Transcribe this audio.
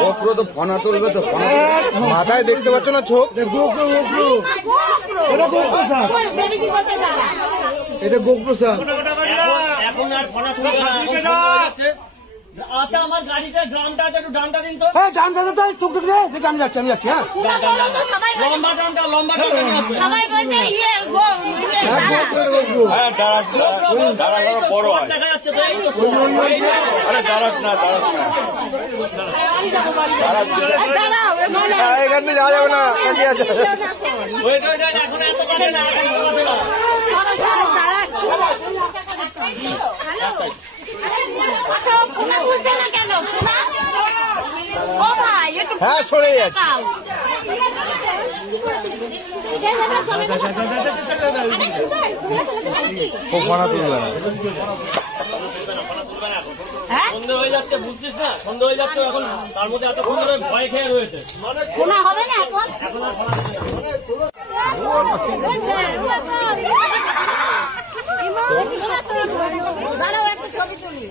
GoPro তো ফনা তুলবে তো, মাথায় দেখতে পাচ্ছ না চোখ? এটা গোপ্রসাদ। এখন আর ফনা তুলবে না, আচ্ছা আমার গাড়িতে ড্রামটা আছে, একটু ড্রামটা দিন তো। হ্যাঁ ড্রামটা তো টুক টুক দে, দেখে আমি যাচ্ছি হ্যাঁ। লম্বা ড্রামটা সবাই বলছে বড় হয়। দেখা যাচ্ছে তো, আরে দাঁড়াস না, দাঁড়াস না, এখান থেকে যাওয়া যাবে না। এখন এত করে না, হ্যাঁ সরে যাচ্ছে। ফোনা তুলবে না, সন্ধ্যে হয়ে যাচ্ছে, বুঝছিস না? সন্ধ্যে হয়ে যাচ্ছে এখন, তার মধ্যে এতক্ষণ ধরে ভয় খেয়ে রয়েছে। হবে না এখন দাঁড়াও একটা ছবি তুলি।